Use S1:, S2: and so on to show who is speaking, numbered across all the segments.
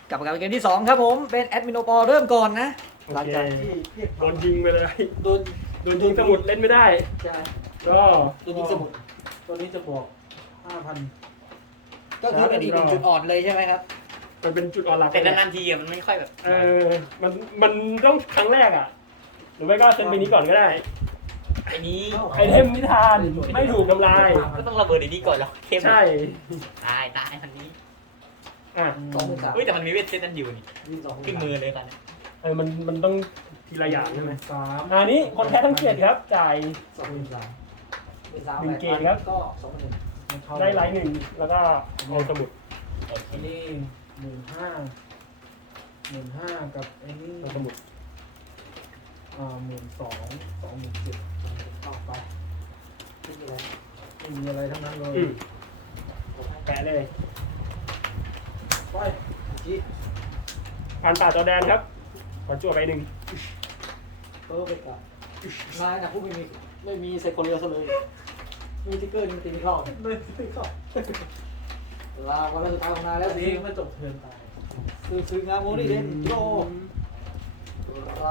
S1: กลับมาเกมที่ 2 ครับผมเป็นแอดมินโอปอเริ่มก่อนนะหลังจากที่
S2: โดนยิงไปเลย
S1: โดน
S2: โดนยิงสมุดเล่นไม่ได้
S1: จะ
S2: ก็
S1: โดนยิงสมุด
S3: ตัวนี้จะบวก 5,000
S1: ก็คือเป็นอีกหนึ่งจุดอ่อนเลยใช่ไหมครับ
S2: มันเป็นจุดอ่อนหลัก
S4: แต่นานๆทีอะมันไม่ค่อยแบบ
S2: มันต้องครั้งแรกอ่ะ หรือไม่ก็เซนไปนี้ก่อนก็ได้
S4: ไอ้นี้
S2: ไอเทมนิทานไม่ถูกทำลาย
S4: ก็ต้องระเบิดไอ้นี้ก่อนแล้วเข้ม
S2: ใช่
S4: ตายทันนี้
S2: อ่ะ
S1: 2,300
S4: เฮ้ยแต่มันมีเวทเซตนั่นอยู่นี่
S1: วิ่ง
S4: ขึ้นมือเลยกัน
S2: มันต้องทีละอย่างใช่ไหม
S3: 3
S2: อันนี้คนแพ้ทั้งเกียรติครับ จ่าย
S1: 2,300
S2: หนึ่งเกมครับ
S1: ก็2,100
S3: มันเข้า
S2: ได้ไลท์หนึ่งแล้วก็เอาสมุด
S3: อันนี้15,000กับไอ้นี่
S2: เอาสมุด
S3: 12,000 27,000
S1: ต่อไปไม่มีอะไร
S3: ไม่มีอะไรทั้งนั้นเลย
S2: แปะเลย
S1: ไปชี้
S2: ผ่านป่าจอแดนครับขอจั่วไปหนึ่ง
S1: ไปกับนายนะผู้ไม่มีไซโคเรียซะเลยมีทิกเกอร์นี่ตีไม่เข้า
S3: ไม่ไม่เข้า
S1: ลาวันสุดท้ายของนายแล้วสิ
S3: ไม่จบเทิร์นตาย
S1: คืองามโมนี่เด่นโลไร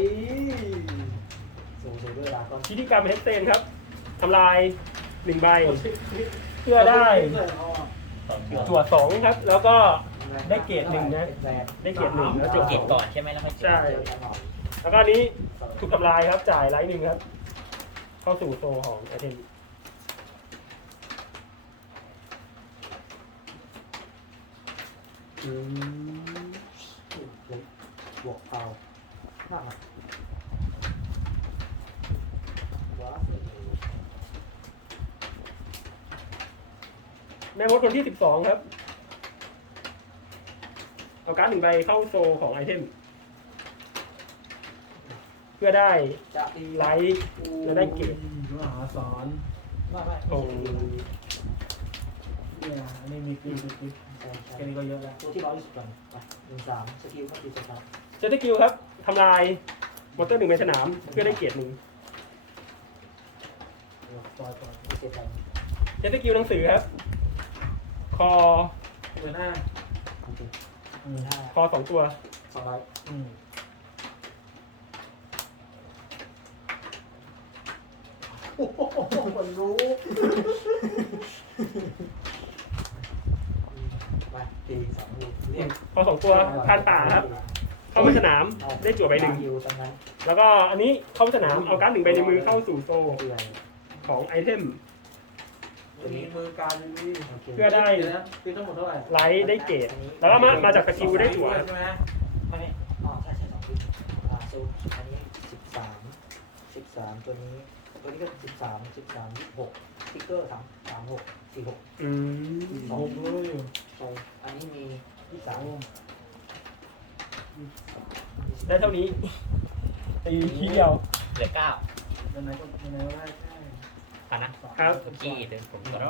S1: สูงด้วยลาก่อน
S2: พิธีกรรมเฮดเซนครับทำลายหนึ่งใบเพื่อได้จั่วสองครับ แล้วก็ได้เกรดหนึ่งนะ ได้เกรดหนึ่งแล้วจั่ว
S4: เก
S2: ส
S4: ต
S2: อง
S4: ก่อนใช่ไหมแล้วค่อย
S2: ใช่ แล้วก็อันนี้ถูกทำลายครับ จ่ายไลท์หนึ่งครับ เข้าสู่โซของไอเทม
S1: บวกเอามากว้า
S2: แม่มดคนที่12ครับ เอาการ์ดหนึ่งใบเข้าโซของไอเทม เพื่อได้
S1: จะตี
S2: ไลท์และได้เกรด
S3: มหาศาล
S1: ไม่
S2: ตรง
S3: เนี่ยอันนี้มีกรีดแค่นี้ก็เยอะแล้ว
S1: ตัวที่ร้อยที่สุดก่อนไป1-3สกิลก็ตีสตาร์
S2: เจตกิลครับทำลายมอนเตอร์หนึ่งในสนาม เพื่อได้เกรดหนึ่ง
S3: ปล่อย
S1: เจ็บไป
S2: เจตกิลหนังสือครับ คอ
S3: เบอร์หน้า
S2: คอสองตัว
S1: 200
S3: อืม
S1: โอ้โหมันรู้ไปตี2ลูกเรียก
S2: คอสองตัวพานป่าครับ เข้าไปสนาม ได้จั่วใบหนึ่ง
S1: คิวตรงนั้น
S2: แล้วก็อันนี้เข้าสนาม เอาการ์ดหนึ่งใบในมือเข้าสู่โซ
S1: เดือน
S2: ของไอเทม
S3: มีมือการดี
S1: โอเค
S2: เพื่อได้
S3: เดี๋ยวนะคือทั้งหมดเท่าไหร่
S2: ไลท์ได้เกรด แล้วก็มาจากสกิลได้จั่ว
S3: ใช่ไหม
S1: ไม่อ๋อใช่2ลูกซูอันนี้13ตัวนี้ก็13 26ติ๊กเกอร์36 46
S2: อืม
S3: 6เลย
S1: ใช่อันนี้มี23
S2: ได้เท่านี้ตีทีเดียว
S4: เหลือ9
S3: ไหนๆก็ไหนๆก็ได้ใช่
S4: กันนะครับ โอเคเดี๋ยวผมก่อน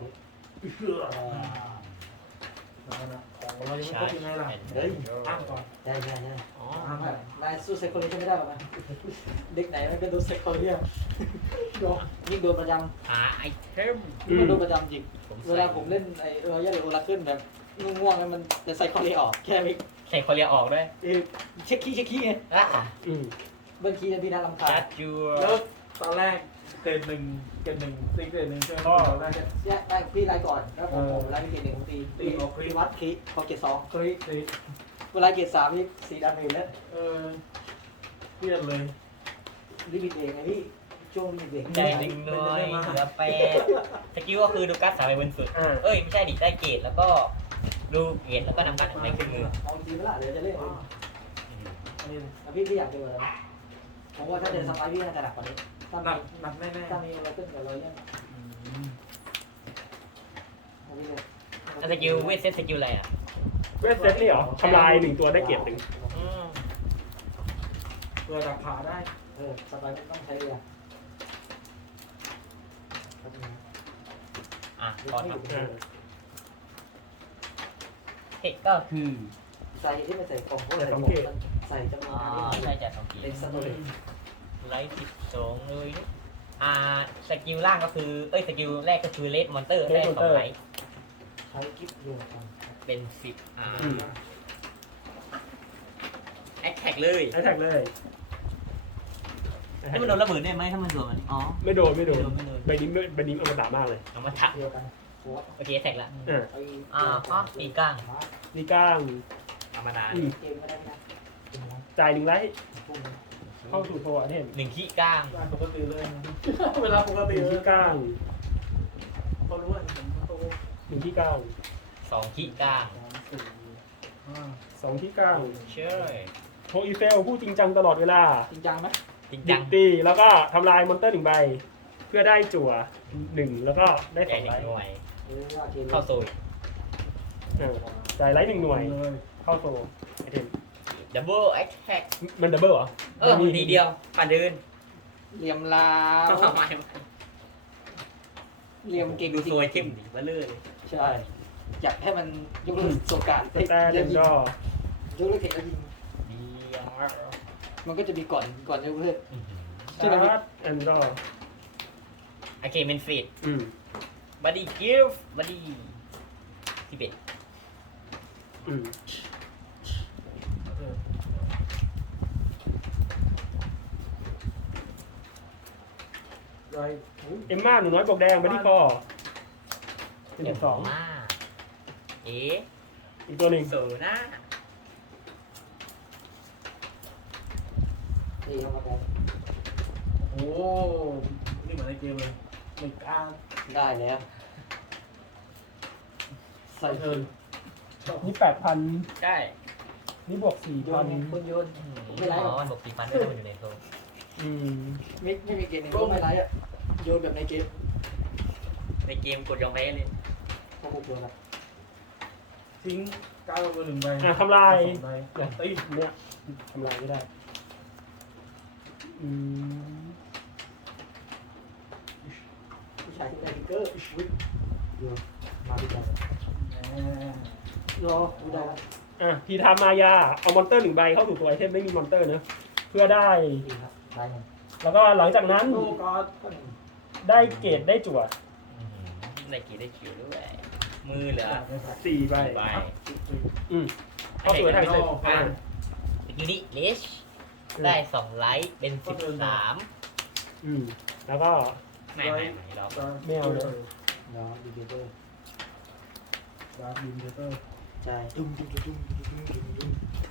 S3: ของเรายังไม่ครบยังไงล่ะ
S1: เฮ้ย
S3: อ้างก่อน
S1: ใช่
S4: อ๋อ
S3: อ้างก่อน
S1: นายสู้ไซโคเลชั่นไม่ได้หรอกนะเด็กไหนมันก็โดนไซโคเลชั่นโดนยิ่งโดนประจ
S4: หาไอเทม
S1: ำยิ่งโดนประจำจริง
S4: ผม
S1: เวลาผมเล่นไอ้ยัลหรือโอลาขึ้นแบบง่วงๆมันจะไซโคเลออกแค่ไม่
S4: ใส่คอเรียออกด้วย
S1: เช็คขี้ไง
S4: อ่ะ
S2: อืม
S1: บางทีพี่น่ารำคา
S4: จั
S1: ญ
S4: ดจัว
S3: แล้วตอนแรกเกรดหนึ่งติ๊กเกรดหนึ่งใช่ไหมตอนแรก
S1: เนี่ยได้พี่ไล่ก่อนแล้วผมไล่เกรด1ผมตี
S3: ตีออกคลิป
S1: วัดคีพอเกรด2
S3: คลิกตี
S1: เวลาเกรด3นี่4ดาเมจแล้ว
S3: เครียดเลย
S1: ลิมิตเองไงพี่ช่วงลิมิตเอง
S4: ใจหนึ่งหน่อยเหลือ8สกิลก็คือดูการ์ด3ใบบนสุด
S2: อ่า
S4: เอ้ยไม่ใช่ดิได้เกตแล้วก็ดูเกตแล้วก็นำการ์ดอะไรขึ้นมือ
S1: เอาจริงๆเวลาเดี๋ยวจะเล่น
S3: อันนี้
S1: พี่อยากเจออะไรผมว่าถ้าเจอสไปพี่น่าจะหนักกว่านี้ถ้า
S3: หนั
S1: มี
S3: กหนักแน่
S1: ถ้ามีเราขึ้นกับเราเนี่ย
S4: แล้วสกิลเวทเซตสกิลอะไรอ่ะ
S2: เวสเซตนี่เหรอทำลายหนึ่งตัวได้เกรดหนึ่ง
S3: เพื่อดักขาได้
S1: สไปไม่ต้องใช้เรือ
S4: อ่ะตอนครับ
S2: อ่า
S4: เทคก็คือ
S1: ใส่ที่ไม่ใส่กล่องเพราะใส่กล่องใส่จำนวน
S4: อ่า
S1: การ
S4: ใช่จ่าย2เก
S1: เป็น
S4: ต
S1: สโตเรจ
S4: ไลท์12เลยสกิลล่างก็คือสกิลแรกก็คือเลดมอนเตอร์ได้2ไลท์
S1: ใช้กิฟต์รวมกัน
S4: เป็น10 กเลย
S2: แอทแทกเลย
S4: ให้มันโดนระเบิดได้ไหมถ้ามันโดนมันอ๋อ
S2: ไม่โดนไม่โดน
S4: ไม่โดน
S2: ใบนี้อมตะมากเลย
S4: เอามาถัก
S1: เดียวกันโค้ด
S4: โอเคแท็กละ
S2: อ่า
S4: ตีก้าง
S2: นี่ก้าง
S4: ธรรมดา
S1: เกมก็ได้นะ
S2: จ่าย1 ไลท์
S1: พุ่ง
S2: เข้าสู่โทอาเทม
S4: 1ขี้ก้าง
S3: ปกติเลยเวลาปกติ
S2: 1
S3: เลย
S2: ที่ก้าง
S3: เขารู้ว่าผมโต
S2: 1 ที่ก้าง
S4: 2ขี้ก้าง
S2: 2 ที่ก้าง
S4: เช่ย
S2: โทอีเฟลผู้จริงจังตลอดเวลา
S1: จริงจังไหม
S4: จริง
S2: ดิ
S4: จัง
S2: กตีแล้วก็ทำลายมอนเตอร์1 ใบ เพื่อได้จั่ว1แล้วก็ได้
S4: ใหญ่
S2: 2
S4: ห
S2: ไล
S4: นึ่ง
S2: ท์
S4: หน่วย
S1: ว่าเกม
S4: เข้าโซย
S2: จ่ายไลท์1 หน่วย
S3: เลย
S2: เข้าโซไอเทม
S4: ดับเบิลแอคแท็ก
S2: มันดับเบิลเหรอ
S4: ทีเดียวผ่านเดิน
S1: เหลี่ยมลาวเหลี่ยมเก่ง
S4: ดู
S1: จริ
S4: โซ
S1: ง
S4: ยเข้มดิว่าเลื่อย
S1: ใช่อยากให้มันยกเลิกสงการ
S2: แต่เดนดอย
S1: กเลิกเก่งแล้วยิง
S4: ดี
S1: มันก็จะมีก่อนยกเลิก
S2: สตาร์ทแอนด์ดอ
S4: โอเคเมนฟีด
S2: อืม
S4: บัดดี้กิฟต์บัดดี้ที่เป็ด
S2: อืม
S3: ไร
S2: เอ็มม่าหนูน้อยบอกแดงมาที่คอเป็นสอง
S4: มาเอ๋
S2: อีกตัวหนึ่ง
S4: โซน่า
S1: นี่เข้ามาแทน
S3: โอ้นี่เหมือนในเกมเลยไม่กล้า
S1: ได้แล้วใส่
S3: เทิน
S2: นี่8,000
S4: ใช่
S2: นี่บวก
S1: โยนเนี่ยคุณโยน ไม่ไรหรอก
S4: มันบอก4,000ด้วยมันอยู่ในโซ
S2: 4,000อืม
S1: ไม่มีเกมหนึ่งก็ไม่ไรอ่ะโยนแบบในเกม
S4: ในเกมกดยอมแพ้เลย
S1: พอบุกโยนอ่ะ
S3: ทิ้งก้าวมา1 ใบ
S2: ทำลาย
S3: 2 ใบ
S2: เนี่ยเนี่ยทำลายไม่ได้อืม
S1: ผู้ชายที่ได้ทิกเกอร์วิ่งโยนมาดีใจรอดูได้
S2: พีทามายาเอามอนเตอร์1 ใบเข้าสู่ตัวไอเทมไม่มีมอนเตอร์นะเพื่อได้
S1: ดีครับได้หนึ่ง
S2: แล้วก็หลังจากนั้น
S3: โอ้กอด
S1: ก็หนึ่ง
S2: ได้เกรดได้จั่ว
S4: ได้กี่ได้คิวด้วย มือเหลือ
S2: 4 ใบ
S4: ใบ
S2: อืมเข้าสู่ไอเทมเสร็จ
S4: อ่ะยูนิเลชได้ 2 ไลท์เป็น 13
S2: อืมแล้วก็
S4: ไม่เรา
S1: เนาะดีเดอร์
S3: ดาร์บินเตอร์
S1: ใช่ดุ้มดุ้มดุ้มดุ้มดุ้มดุ้มดุ้ม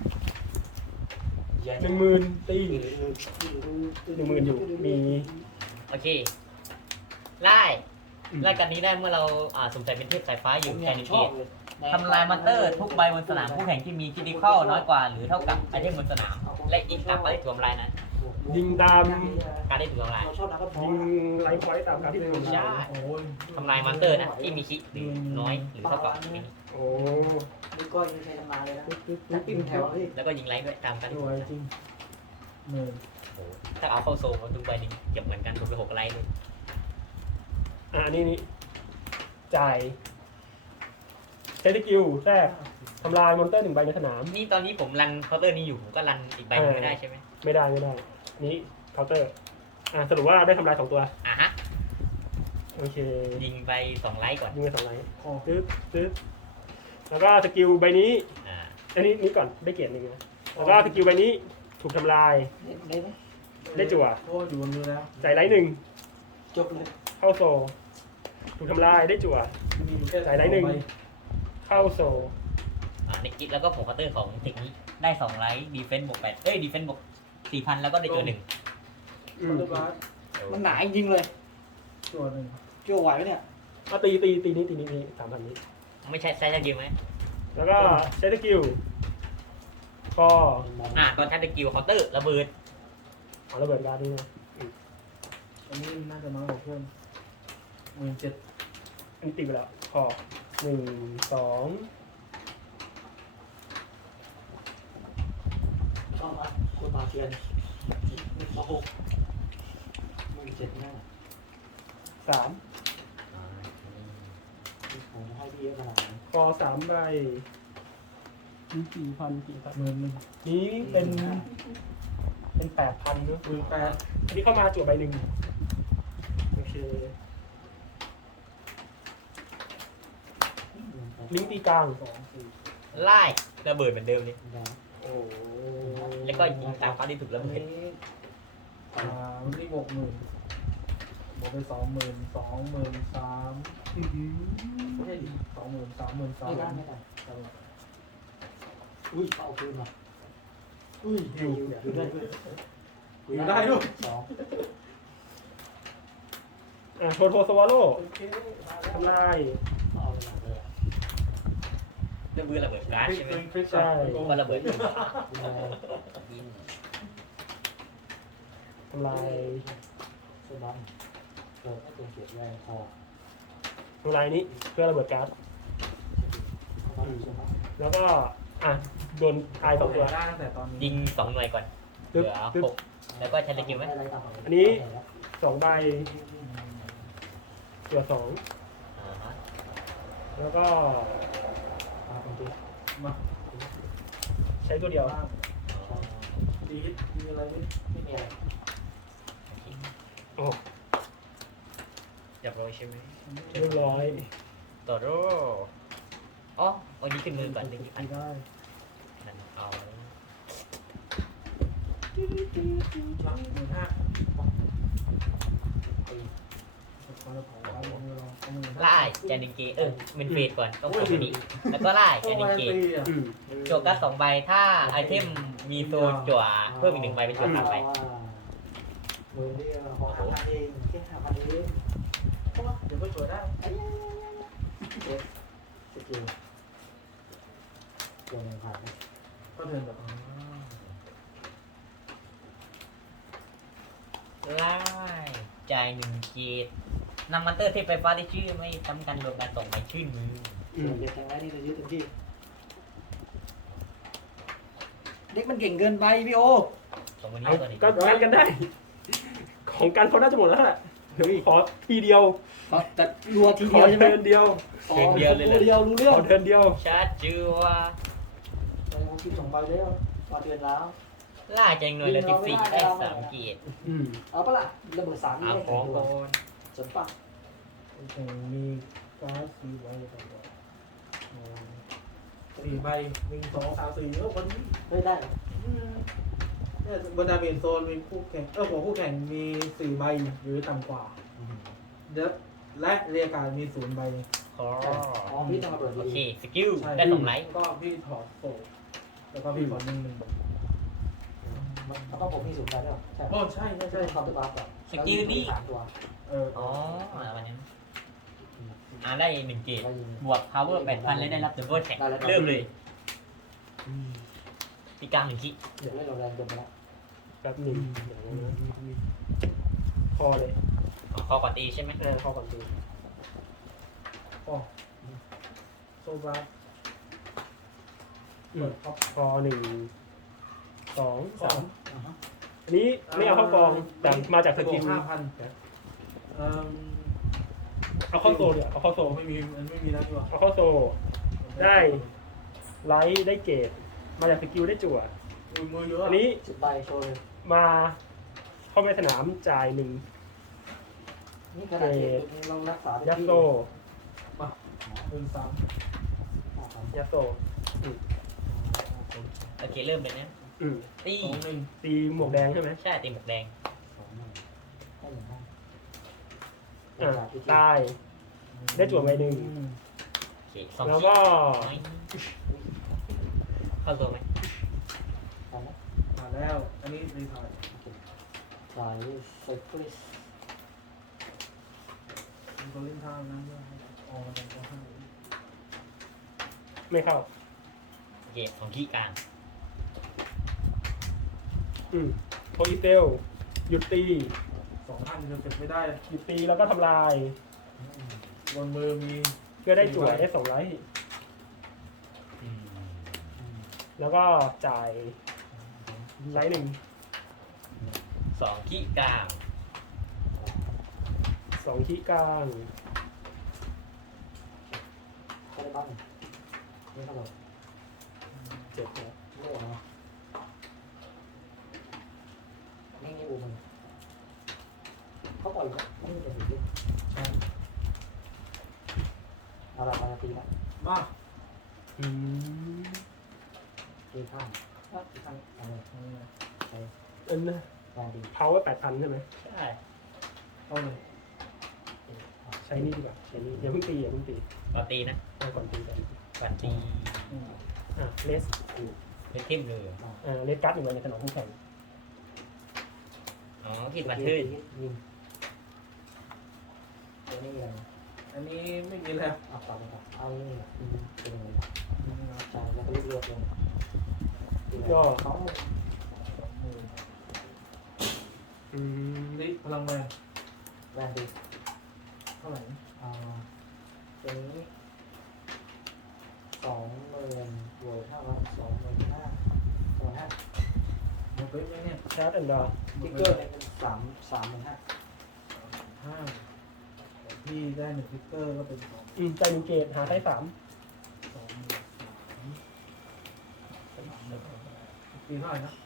S2: 10,000 ตี10,000อยู่มี
S4: โอเคไล่ไล่กันนี้ได้เมื่อเราสวมใส่เป็นเทพสายฟ้าอยู่
S1: ผม
S4: แค
S1: เนี่ย
S4: นิ
S1: ช
S4: เก
S1: อบ
S4: ต
S1: เลย
S4: ทำลายมอนเตอร์ทุกใบบนสนามผู้แข่งที่มีคิดิคอลน้อยกว่าหรือเท่ากับไอเทมบนสนาม และยิงตามการได้ถูกทำลายนั้น
S2: ยิงตาม
S4: การได้ถูกทำลาย
S1: เราชอบนักก็พอ
S2: ยิงไลฟ์พอยต์ตามการที่ถูก
S4: ใช่
S3: โอ้ย
S4: ทำลายมอนเตอร์นะที่มีคิหรือน้อยหรือเท่ากับนี้
S2: โอ้
S1: นี่ก็ยังใช้ทำมาเลยนะนักปิ้มแถวเลย
S4: แล้วก็ยิงไลท์ด้วยตามกัน
S3: สวยจริงเนิน
S4: ถ้าเอาเข้าโซนทุกใบหนึ่งเก็บเหมือนกันถูกไป6 ไลท์เลย
S2: อันนี้จ่ายใช้สกิลแทรกทำลายมอนเตอร์1 ใบในสนาม
S4: นี่ตอนนี้ผมรันเคาน์เตอร์นี้อยู่ผมก็รันอีกใบหนึงไม่ได้ใช่ไหม
S2: ไม่ได้นี่เคาน์เตอร์สรุปว่าได้ทำลาย2 ตัว
S4: อ่ะฮะ
S2: โอเค
S4: ยิงไป2 ไลท์ก่อน
S2: ยิงไป2 ไลท์
S3: คอ
S2: ตึ๊บแล้วก็สกิลใบนี้
S4: อ่า
S2: อันนี้ก่อนได้เกียรติ1นะแล้วก็สกิลใบนี้ถูกทำลาย
S1: ได้ไหม
S2: ได้จั่ว
S3: โอ้อยู่บนมือแล้ว
S2: จ่ายไลท์1
S1: จบเลย
S2: เข้าโซถูกทำลายได้จั่ว
S3: มีอยู่แค่
S2: จ่ายไลท์1เข้าโซ
S4: ในกิจแล้วก็ผมเคาน์เตอร์ของเทคนี้ได้2 ไลท์ดีเฟนส์บวก8ดีเฟนส์บวก 4,000 แล้วก็ได้ตัว1
S2: อื
S3: คอ
S2: ม
S3: ร์ดบาร์
S1: มันหนาจริงเลย
S3: ตัวหนึ่ง
S1: โจ้ไหวไหมเนี่ย
S2: เอาตีนี้3,000นี้
S4: ไม่ใช่ใช้สกิลไหม
S2: แล้วก็ใช้สกิลก็
S4: ตอนใช้สกิลเคาน์เตอร์ระเบิด
S2: เอาระเบิดการ์ดนี่นะ
S3: อันนี้น่าจะน้อยกว่าเพื่อน17,000
S2: อันนี้ตีไปแล้วพอ1 2
S1: ชอบอ่ะคุณมาเทียน1 2 6 17,000แน่
S2: 3
S1: ผมจะให้พี่เยอะขนาดนี้
S2: คอ3 ใบนี่4,000
S3: 10,000
S2: นี้เป็น 8,000เนอะ
S3: 18,000
S2: อันนี้เข้ามาจั่วใบหนึ่งโอเคลิงก์ตีกลาง
S3: 2 4
S4: ไล่ระเบิดเหมือนเดิมเลย
S2: โอ้
S4: แล้วก็ยิงตามการที่ถูกระ
S3: อัน
S4: เบิด
S3: นี้วันที่60,000บวกไป23,000 ไม่ใช่ดิ33,000
S1: ไม่ได้ไม่ได้อุ้ยเอาคืนมาอุ้ยอยู่ได้ด้วย
S3: อยู่ได้ด้วย
S1: สอง
S2: โทโทสวาโล
S3: โอเคมาแล้ว
S2: ทำลาย
S1: เอาเวลาเลย
S4: เรื่องมือระเบิดการ์ดใช่ไหม
S2: ใช่
S4: ก็ระเบิดอีก
S1: ยิง
S2: ทำลาย
S1: เซบันเปิดให้ตัวเกียรแรงพอ
S2: ทำลายนี้เพื่อระเบิดการ์ด
S1: เข้ามาดูใช่ไหม
S2: แล้วก็โดนตายสองตัว
S3: ได้ตั้งแต่ตอนนี้
S4: ยิง2 หน่วยก่อนเหลือ6แล้วก็ใช้สกิลไหม
S2: อันนี้ 2 ใบตัว2
S4: อ่าฮะ
S2: แล้วก็
S1: เป็นตัว
S3: มา
S2: ใช้ตัวเดียว
S3: บ้างดีฮิตมีอะไรไหม
S1: ไม่มีอะไร
S2: โอ้
S4: เรียบร้อยใช่ไหม
S2: เรียบร้อย
S4: ต่อโรอ๋อเอานี้ขึ้นมือก่อนดึงอัน
S3: ได้
S4: นั้นเอา ไล่แจนิงเกเป็นเฟสก่อนต้องกดตัวนี้แล้วก็ไล่แจนิงเก
S2: อืม
S4: โจกัส2 ใบถ้าไอเทมมีโซนจั่วเพิ่มอีก1 ใบเป็นจั่ว3 ใบ
S1: มือเดียวของ5,000เองแค่5,000เอง
S3: เดี๋ยวก็ช่วยได้
S1: สกิลตัวหนึ่งผ่าน
S3: ก็เทินแบบ
S4: ไล่จ่าย1 เกตนำมันเตอร์เทพไฟฟ้าที่ชื่อไม่จำกันรวมกัน2 ใบชื่นมือ
S1: ส่วนเด็กแทงไว้นี่จะยืดเต็มที่เด็กมันเก่งเกินไปพี่โอ
S4: 2 วันนี้ตัวนี้
S2: ก็กันได้ ของกันเขาน่าจะหมดแล้วแหละเดี๋ยวขอทีเดียว
S1: แต่รัวที
S2: ขอ
S1: เดียวใช่ไหม
S2: เทิร์นเดียว
S1: เดียวรู้เรื่
S2: ข
S1: อง
S2: อเทิร์นเดียว
S4: ชาร์จจือว่า
S1: ผมคิด2 ใบแล้วมาเตือนแล้ว
S4: ล่าใจหน่วยละ14ได้3 เกต
S1: เอาปะล่ะระเบิด3นี่
S4: เอา
S1: ได้
S4: ของ
S1: ตัว
S4: ก่อน
S1: สนป่ะ
S3: มีการ์ด4 ใบต่อ4 ใบ1 2 3 4แล้ววันนี้
S1: ไม่ได้
S3: เนี่ยบนดาเมจโซนมีคู่แข่งหัวคู่แข่งมี4 ใบหรือต่ำกว่าและเรียกการมี0 ใบ
S4: ขอ
S1: อ๋อพี่ต้องระเบิด
S4: โอ
S1: ดี
S4: เคสกิลได้2 ไลท์
S3: ก็พี่ถอดโซ่แล้วก็พี่ขอ1
S1: แล้วก็ผมมี0 ใบด้วยใช่
S3: โอ้ใช่ใช่
S1: เขาตัวบัฟก่อน
S4: สกิลนี้
S1: 3 ตัว
S4: อ๋อวันนี้ได้1 เกตบวก power 8,000เลยได้รับ double attack เริ่มเลยตีกลาง1 คิ
S1: เดี๋ยวเล่นเราแรงเกินไปแล้ว
S2: แบบหนึ่งคอเลย
S4: คอก่อนตีใช่ไหม
S2: คอก่อนดู
S3: โซบา
S2: คอ1 2 3อันนี้ไม่เอาเข้ากองแต่มาจากสกิล
S3: 5,000
S2: เอาเข้าโซเดี๋ยวเอาเข้าโซ
S3: ไม่มีแล้วดีกว่า
S2: เอาเข้าโซได้ไลท์ได้เกรดมาจากสกิลได้จั่ว
S3: มือเยอะ
S2: อันนี้
S1: 10 ใบโชว์เลย
S2: มาเข้าไปสนามจ่าย1
S1: นี่ขนาดเด็กเรารักษา
S2: ยัดโซ
S3: 1 3
S2: ยัดโซ
S4: โอเคเริ่มเลยนะตี
S3: 2 1
S2: ตีหมวกแดงใช่ไหม
S4: ใช่ตีหมวกแดง
S2: ตายได้จั่วใบหนึ่ง
S4: โอเค2
S2: แล้ว
S4: คิ
S2: ก็
S4: เข้าตัวไหม
S3: มาแล้ว อันนี้รีทาย
S1: สายไซคลิส
S3: มีคนเล่นทางนั้นด้วยอ๋อมันก็ให้
S2: ไม่เข้า
S4: โอเค2 คิกลาง
S2: โพลิเซลหยุดตี
S3: 2 อันจะเก็บไม่ได้
S2: หยุดตีแล้วก็ทำลาย
S3: บนมือมี
S2: เพื่อได้จั่วได้2 ไลท์แล้วก็จ่ายไลท์
S4: 2 คิกลาง
S2: 2 ขี้กลาง
S1: เขาได้บ้างนี่เขาบอก
S2: เจ็บแล้ว
S1: โล่เนาะนี่บูมันเขาปล่อยนี่เป็นสิ่งที่เอาละมาตีนะ
S3: มา
S1: ตีข้ามก็ทำอะไรใช้
S2: อันนะ
S1: แรงดี
S2: power 8,000ใช่ไหม
S4: ใช่
S3: เอาเลย
S2: ใช้นี่ดีกว่าใช้นี่อย่าเพิ่งตีอย่าเพิ่งตี
S4: ก็ตีนะ
S2: เอาก่อนตีกัน
S4: ก่อนตี
S2: เลส
S4: เป็นทิมเลย
S2: เลสการ์ดหนึ่งใบในสนองคู่แข่ง
S4: อ๋อคิดมาทื่น
S1: ยิงตัวนี้อะไร
S3: อันนี้ไม่มีแล้ว
S1: เอาต่อไปต่อเอานี่เป็นเลยใช่แล้วก็เลือกลงเขา
S3: นี่พลังแรง
S1: แรงดี
S3: เท่าไหร่
S1: ตัวนี้20,000บวก5,000 25,000
S3: หมดไปไหมเนี่ย
S2: ชาร์จแอนด์ดอ
S1: ติ๊กเกอร์เนี่ยเป็น35,000
S3: ห้าพี่ได้1ติ๊กเกอร์ก็เป็น2
S2: ใจหนึ่งเกตหาไซส์3
S3: ปีเท่าไหร่นะ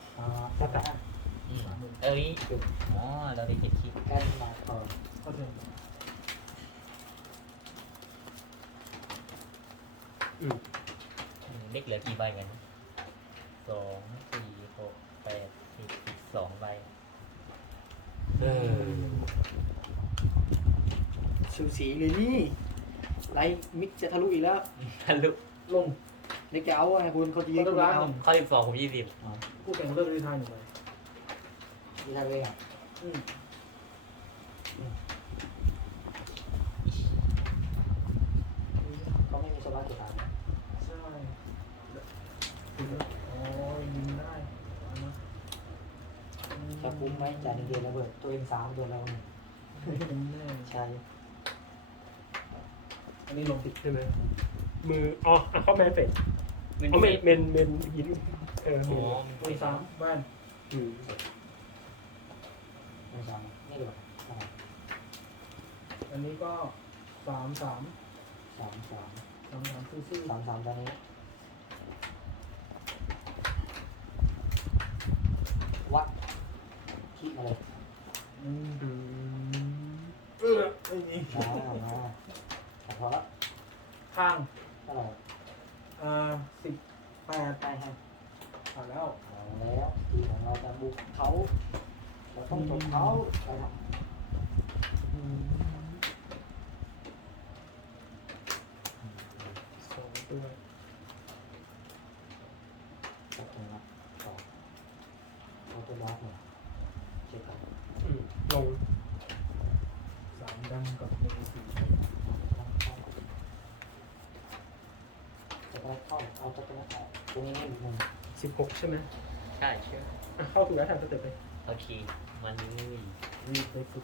S4: เอ้ยอ๋อเราได้7 คิด
S1: แอนมาต่อ
S3: ก็ถึง
S4: เด็กเหลือกี่ใบกัน2 4 6 8 10 12 ใบ
S1: สูสีเลยนี่ไลท์มิกจะทะลุอีกแล้ว
S4: ทะลุ
S3: ลง
S1: เด็กจะเอาไงคุณเขาจะยิงคุณเอา
S4: ข้อ12ผม20
S3: คู่แข่งเลิกด้วยทางหนึ่งเลย
S1: ดีทางเลยอ่ะเขาไม่มีสวัสดิการ
S3: ใช่โอ้ยยิงได้
S1: จะคุ้มไหมจ่าย1 เดือนระเบิดตัวเอง3 เดือนแล้ว
S3: ยิงแน่
S1: ใช่
S3: อันนี้ลงผิด
S2: ใช่ไหมมือเข้าแมนเฟส
S4: เป็น
S2: เอา
S4: เฟ
S2: เม
S4: ส
S2: นหิน
S4: อ๋อ
S3: ลง3บ้าน
S1: ไม่ซ้ำนี่ดีกว่า
S3: อันนี้ก็3
S1: 33
S3: ซื่อ
S1: 33ตอนนี้วัดคิดมาเลย
S3: ๆไม่มี
S1: มาแต่พอแล้ว
S3: ข้าง
S1: เท่าไหร่
S3: 18
S1: ได้ให้
S3: ผ่านแล้ว
S1: เอาแล้วทีของเราจะบุกเขาเราต้องจบเขาไปครับ
S2: 2 ตัว
S1: จบเลยครับต่อเขาจะวัดเนี่ยเช็คก่อน
S2: ลง
S3: 3 ดังกับ1
S1: จะไปเข้าเอาจะไปเข้าตรงนี้นิดนึง
S2: 16ใช่ไหม
S4: ใช่เชื่อ
S2: เข้าสู่แล้วทำสเต็ปไป
S4: โอเคมันนี่
S3: 4รีบไปฝึก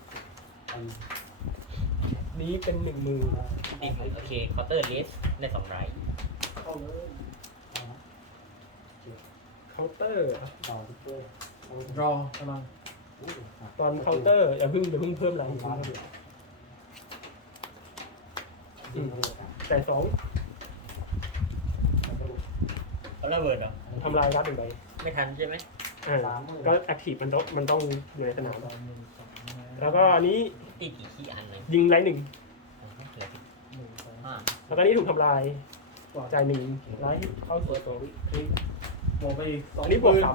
S2: นี้เป็น1 มือ
S4: ติดโอเคเคาน์เตอร์เลสได้2 ไร
S3: เข้าเลย
S2: เคาน์เตอร์
S1: ต่อที่เพื่อ
S3: รอพลัง
S2: ตอนเคาน์เตอร์อย่าเพิ่งเพิ่มแรงแต่2
S4: เขาระเบิดเหรอ
S2: ทำลายการ์ด1 ใบ
S4: ไม่ทันใช่ไหม
S2: ก็แอคทีฟมันต้องอยู่ในสนาม
S3: 1 2
S2: แล้วก็อันนี้
S4: ตีกี่ขี้อันเลย
S2: ยิงไลท์
S4: เหลือ
S2: 1แล้วก็อันนี้ถูกทำลายจ่าย1ไลท์เข้าสู่ตัว
S3: บวกไปอีก
S2: อันนี้บวก 3,000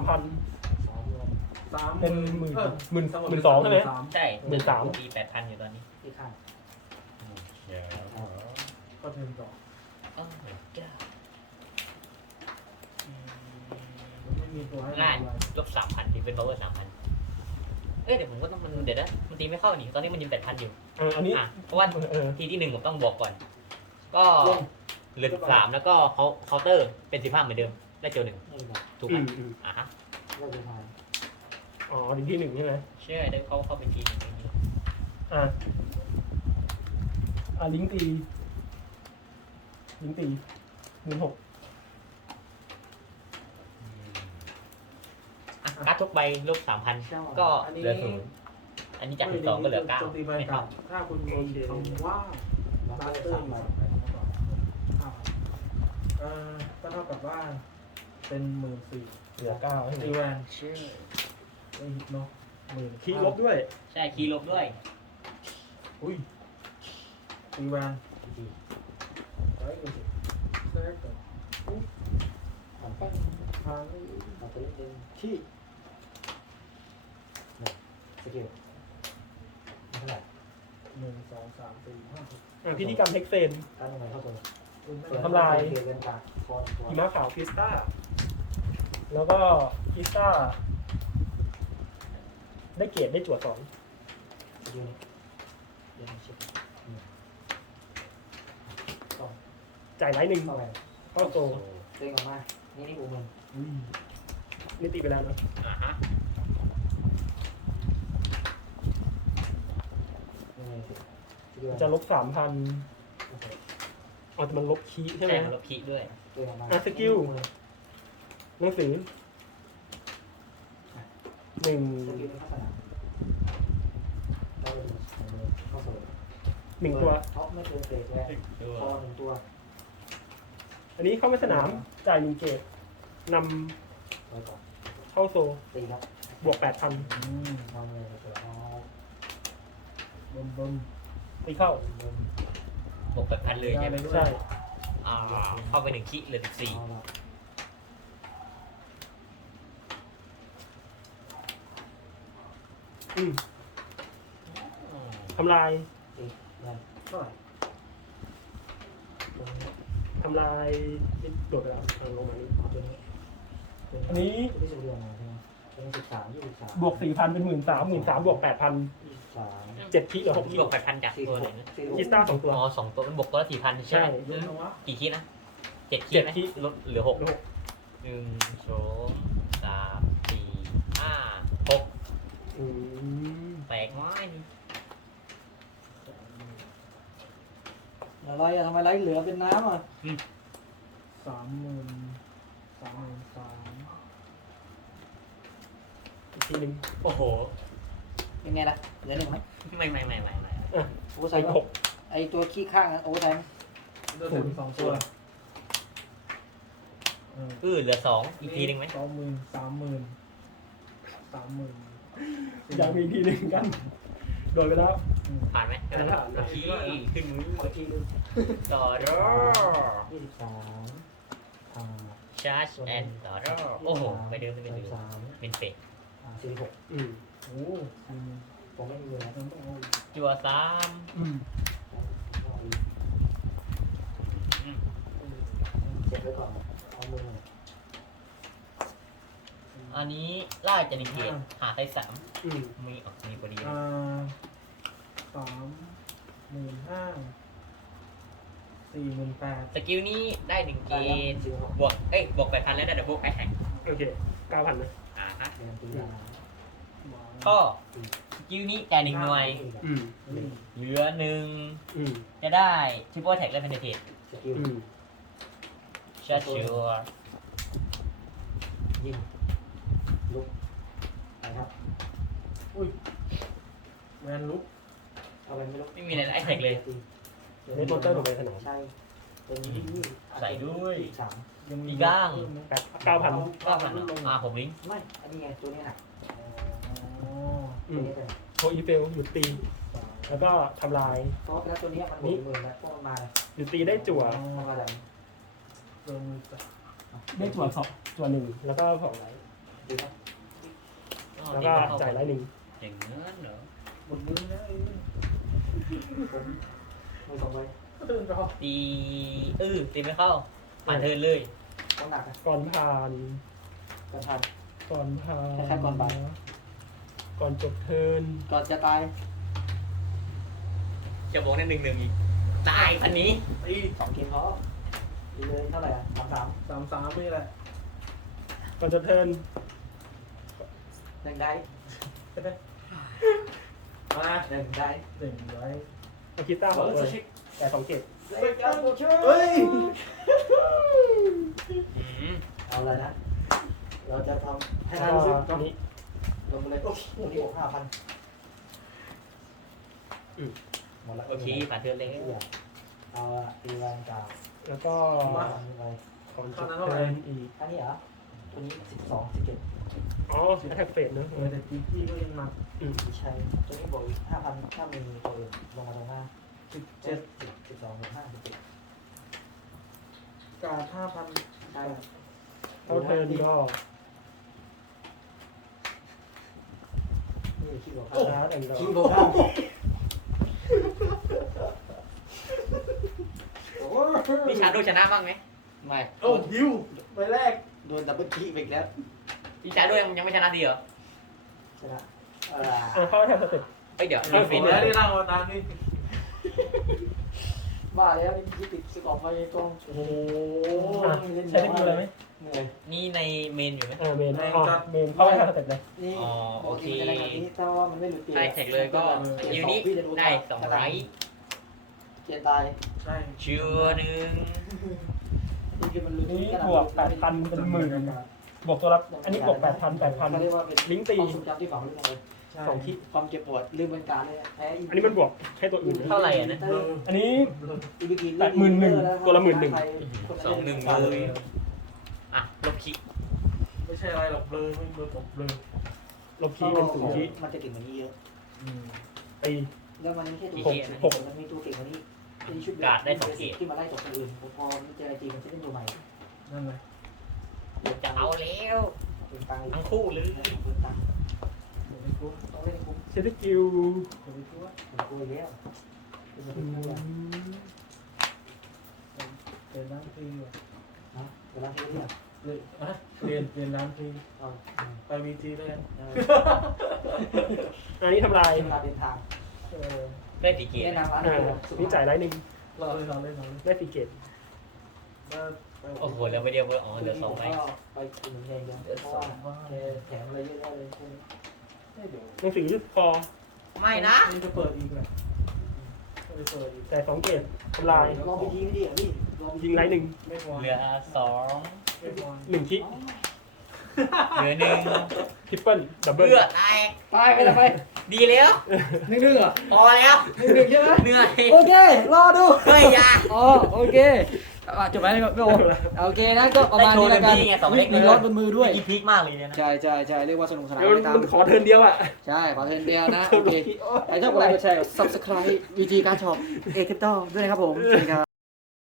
S3: 3
S2: เป็น12,000ใช่ไหม
S4: ใช่
S2: 13,000
S4: ตี8,000อยู่ตอนนี้
S1: ที่ข้าง
S3: ก็เทิร์นต่อ
S4: โอ้ my god
S3: ไม่มีตัวให้
S4: ง่ายลบ3,000ดีเป็น power 3,000เอ้ยเดี๋ยวผมก็ต้องมันเดี๋ยวนะมันตีไม่เข้านี่ตอนนี้มันยิง8,000อยู่
S2: อันนี้
S4: เพราะว่าทีที่1ผมต้องบอกก่อน ก็เหลือ13แล้วก็เคาน์เตอร์เป็น15เหมือนเดิมได้เจอ1
S1: นี่แบบ
S4: ถูกไหมฮะ
S1: เลิกเลยทาง
S2: ดึงที่1ใช่ไหม
S4: เชื่อได้เข้าเป็นทีนึง
S2: ลิงก์ตี16,000
S4: การ์ดทุกใบลบ3,000ก็เหลือ0อันนี้จาก12ก็เหลือ9
S3: โจมตีไป
S4: ไม่
S3: กั
S4: เท่า
S3: บถ้าคุณมีคำว่า
S1: แล้ว
S3: บา
S1: ก็
S3: ส
S1: จะ
S3: เตอร์
S1: สาม
S3: อยู่
S1: ใบ
S3: ก็เท่ากับว่าเป็น14,000
S2: เหลือ9ใช่ไหม
S3: ตีแวน
S4: เชื่อ
S3: ได้ฮิตเนาะ10,000
S2: คีย์ลบด้วย
S4: ใช่คีย์ลบด้วย
S3: อุ้ยตีแวน
S1: ดี
S3: ไว้ดูสิเซ็ตก่อน
S1: มันเป็น
S3: 5 ค้าง
S1: เราไปเล่นเต็มที่สกิลเท่าไหร่
S3: 1 2 3 4 5
S2: พิธีกรรมเทคเซน
S1: การยังไงเข้าตัว
S2: ทำลาย
S1: เดินจากฟอนตัว
S2: หิมะขาวคริสต้าแล้วก็คริสต้าได้เกรดได้จั่ว2
S1: สกิลนี้เดี๋ยวเช็คต้อง
S2: จ่ายไลท์หนึ่ง
S1: เข้าไป
S2: เข้าโซ
S1: เด้งออกมานี่กูมึง
S2: นี่ตีไปแล้วนะ
S4: อ่าฮะ
S1: ยังไงสิสกิล
S2: จะลบ 3,000อ๋อแต่มันลบคีย์ใช่ไหม
S4: ใช่มันลบคีด้วย
S1: เด้งออกมา
S2: สกิล หนังสือหนึ่ง
S1: สกิลในลักษณะเราไปดูเข้าโซ่
S2: หนึ่งตัว
S1: ท็อปไม่เกินเตะแล้
S4: ตัว
S1: พอหนึ่งตัว
S2: อันนี้เข้ามาสนามจ่าย1เกรดน
S1: ไว้ก่อน
S2: ำเข้าโซ
S1: ตีครับ
S2: บวก 8,000
S1: ทำเลยเปิดเอา
S3: บึ้ม
S2: ตีเข้า
S4: บวก8,000เลยใช่ไหม
S2: ใช่
S4: อ่าเข้าไป1คีเหลือ14
S1: เอาละ
S2: อืมทำลาย
S1: ตีเงิน
S3: เท่าไหร่
S1: ตรงนี้
S2: ทำลายนี่โดดไปแล้วลงมานี่
S1: เอาตัวนี้
S2: อันนี้
S1: ตัวที่สุดเรียงมาใช่ไหมตัวนี้13 23
S2: บวก 4,000 เป็น 13,000 13,000 บวก 8,000
S1: 23
S2: 7 คีเหลือ6คี
S4: บวก8,000จากตัวไหนนะ
S2: คริสต้า2 ตัว
S4: อ๋อ2ตัวมันบวกตัวละ4,000ใช่ไหม
S2: ใช่
S3: เยอะนะวะ
S4: กี่คีนะ7คี
S2: เจ็ด
S4: ไหม
S2: คี
S4: ลดเหลือ6
S2: 6
S4: 1 2 3 4 5 6
S2: อืม
S4: แตกไม้นี่
S1: อะไรอะทำไมไรเหลือเป็นน้ำอ่ะ
S3: 33,000
S2: อีกทีหนึ่ง
S4: โอ้โห
S1: เป็นไงล่ะเหลือหนึ่งไหม
S4: ไม่
S1: โอ้ใส่
S2: อีก
S1: ก็
S2: 6
S1: ไอตัวขี้ข้างโอ้ใส่
S3: เลือดถึง2ตัว
S4: เหลือ2อีกทีหนึ่งไหม
S3: 20,000 30,000
S2: อยากมีอีกทีหนึ่งกัน โดนไปแล้ว
S4: ผ่านไหม
S2: ผ่าน
S4: โอเคขึ้นมือ
S1: ตัวที่ลึก
S4: ต่อรอ
S1: 23
S4: ชาร์จแอนด์ต่อรอโอ้โหไปเดิมไม่เป็นเดิม
S1: 33
S4: เป็นเฟก
S1: 46
S2: อืม
S3: โอ้โห
S1: ผมไม่มีเวลา
S3: มันต้องเอา
S4: จัว3
S2: อืม
S1: เก็บไว้ก่อนเอามือ
S4: อันนี้ล่าจะนิเกตหาไซส์
S2: อืม
S4: 3มีพอดี
S3: 35,000
S4: สกิลนี้ได้1เกตบวก8,000แล้วได้ดับเบิลแอทแทก
S2: โอเค 9,000 นะ
S4: ฮะ
S1: เรียนตียา
S4: ก็สกิลนี้จ่าย1หน่วย
S2: อืม
S4: เหลือ
S2: อืม
S4: 1จะได้ทริปเปิลแท็กและเพนเทต
S1: สกิล
S2: อืม
S4: ชาร์จชัว
S1: ยิงลุกไปครับ
S3: แวนลุก
S1: เอาไปไม่ลุก
S4: ไม่มีอะไรไอแท็กเลย
S2: เล่นมอนเตอร์ลงไปสนาม
S1: ใช่ตัวนี้
S4: ใส่ด้วย
S1: สาม
S3: ยัง
S4: มีก้าง
S2: 9,000
S4: ก็มันผมลิงก์
S1: ไม่อันนี้ไงตัวนี้หนัก
S3: อ๋อ
S2: อื
S1: ตัว
S2: ม
S1: นี้เป็น
S2: โทอีเฟลหยุดตี แล้วก็ทำลาย
S1: เพราะแล้วตัวนี้มันบวกมือนะพวกมันมา
S2: หยุดตีได้จั่ว
S1: ทำอะไร
S3: โดนมือจับ
S2: ได้จั่ว2จั่ว1แล้วก็2ไลท์
S1: ดีนะ
S2: แล้วก็จ่ายไลท์1
S4: อย่างนั้นเหรอ
S3: หมดมือแล้ว
S1: ผมมือสองใบ
S3: ก็เดินรอ
S4: ตีตีไม่เข้าผ่านเทิร์นเลย
S1: ต้องหนักนะ
S2: ก่อนผ่าน
S1: กันทัน
S2: ก่อนผ่าน
S1: คล้ายๆก่อนบ่าย
S2: ก่อนจบเทิร์น
S1: ก่อนจะตาย
S4: จะบอกได้1-1อีกตายพันนี้
S3: ตี
S1: 2 เกมพอดีเลยเท่าไหร่อ่ะ33
S3: 33นี่แหละ
S2: ก่อนจบเทิร์น
S1: 1ได้
S3: มา
S1: 1ได้
S3: 1ไว้
S2: เอาคิต้าของเลยแต่2เกต
S1: เฮ้ย
S3: เฮ้ย
S1: เอาเลยนะเราจะทำให้
S2: แล้
S1: น่าว รู้สึก
S2: ก็อันนี้
S1: ลงไปเลยตัวนี้บวก 5,000หมดละ
S4: โอเคผ่านเทิร์นเลย
S1: เอาละตีแรงกา
S2: แล้วก็
S1: มาทำไป
S2: ก่อนจบเทิร์นอีก
S1: อันนี้เหรอตัวนี้12 17
S2: อ๋อแท็กเฟสเนอะ
S3: แต่ตีพี่ก็ยังหนัก
S1: ไม่ใช่ตัวนี้บวกอีก 5,000 ถ้ามีตัวอื่นลงมาตรงหน้า
S3: 17
S1: 12 15 17
S3: กาด5,000
S1: ใช่
S2: เขาเทิร์นก็
S1: นี่ขี้บอก
S2: ชาร์จแอนด์ดรอ
S1: ขี้บอกได้โอ้
S4: มีชาโดชนะบ้างไหม
S1: ไม่
S3: โอ้ฮิวไปแรก
S1: โดนดับเบิลคีไปอีกแล้ว
S4: มีชาโดยังไม่ชนะดีเหรอ
S1: ชนะ
S2: เข้าแทนสเต็ป
S4: เอ้ยเดี๋ยว
S3: โอ้
S4: ดี
S3: โห
S4: เฟน
S3: แล้วที่นั่งมาตามนี่
S1: บ้าแล้วนี่คิดติดสกอร์ไปกอง
S3: โอ้โห
S2: ใช้ได้ดีเลยไหม
S1: เหนื่อย
S4: นี่ในเมนอยู่ไหม
S2: เมนเมนเข้าแทนสเต็ปเลย
S1: นี่
S4: อ๋อโอเค
S1: อะไรแบบนี้ถ้าว่ามันไม่หลุดตี
S4: ได้แท็กเลยก็ยูนี้ได้2ไลท์
S1: เกียร์ตาย
S3: ใช่
S4: ชิวหนึ่ง
S1: นี่คือมันหลุด
S2: นี่บวก 8,000 เป็นหมื่นบวกตัวรับอันนี้บวก 8,000
S1: เขาเรียกว่าเป็น
S2: ลิงก์ตี
S1: ความทรงจำที่ฝังลึกลงไป
S3: ใช่
S2: 2 คิ
S1: ความเจ็บปวดลืมบรรการเลยแพ้
S2: อันนี้มันบวกแค่ตัวอื่น
S4: เท่าไหร่อ่ะนะ
S2: อันนี้
S1: 81,000
S2: ตัวละ11,000
S4: 21,000เลยอ่ะลบคิ
S3: ไม่ใช่อะไรหรอกเบลอไม่เบลอตกเบลอ
S2: ลบคีเป็น0คี
S1: มันจะเก่งกว่านี้เยอะ
S2: ตี
S1: แล้วมันไม่ใช่ตัว
S2: หก
S1: มันมีตัวเก่งกว่านี้เป็นชุดที่มาไล่ตกคนอื่นพอมันเจอไอจีมันจะเล่นตัวใหม่
S3: นั่นไง
S4: จะเอาแล้ว
S1: เป็นตังค์
S4: ทั้งคู่เลย
S1: เป็นตังค์
S3: เดี๋ยวไม่กลัว
S1: ต้องเล่นคุ้ม
S2: เซตกิล
S3: เดี๋ยวไม่กลัว
S1: เป็นกูแล้วเป็นตัวกูอ่ะ
S3: เรียนน้ำฟรีว่ะ
S1: นะเวลาที่เนี่ย
S3: เรียนน้ำฟรี
S1: เอา
S3: ไปวีจีด้วยกัน
S2: อันนี้ทำลาย
S1: เวลาเดินทาง
S4: ได้กี่เกีย
S1: แนะ
S4: ร์
S1: นำร้าน
S2: นี่จ่ายไรหนึ่ง
S3: เราเล่นเราเล่นเราเล่น
S2: ได้ฟรีเกต
S4: โอ้โหแล้วไม่เดียวอ๋อเหลือ2ไลท์
S1: ไปกินเองเดี๋ยวเพราะว่าแถมอะไรเยอะแยะเลย
S2: หนังสือคอ
S4: ไม่นะ
S3: นี่จะเปิดอีกเลยจะเปิดอีก
S2: แต่2 เกตทำลาย
S1: ลองไปยิงดิพี่ลอง
S2: ยิงไรหนึ่ง
S3: ไม่พอ
S4: เหลือ2
S3: ไม่พอ
S2: 1 คิ
S4: เหลือ1
S2: ทริปเปิลดับเบิล
S4: เพื่อแตก
S1: ไปไปเลยไป
S4: ดีแล้ว
S1: นึ่งเหรอ
S4: พอแล้ว
S1: นึ่งใช่ไหม
S4: เหนื่อย
S1: โอเค รอดู
S4: เฮ้ยอยา
S1: อ๋อโอเคจบไหมพี่โอโอเคนะก็ประมาณนี้แล้วกันมีรถบนมือด้วย
S4: อีพีคมากเลยเนี่ยนะ
S1: ใช่ใช่ใช่เรียกว่าสนุกสนาน
S2: แล้ว
S1: ไปตาม
S2: มันขอเทิร์นเดียวอ่ะ
S1: ใช่ขอเทิร์นเดียวนะโอเคใครชอบกดไลค์กดแชร์ subscribe วิธีการช็อปเอทิปโต้ด้วยนะครับผมสวัสดีครับ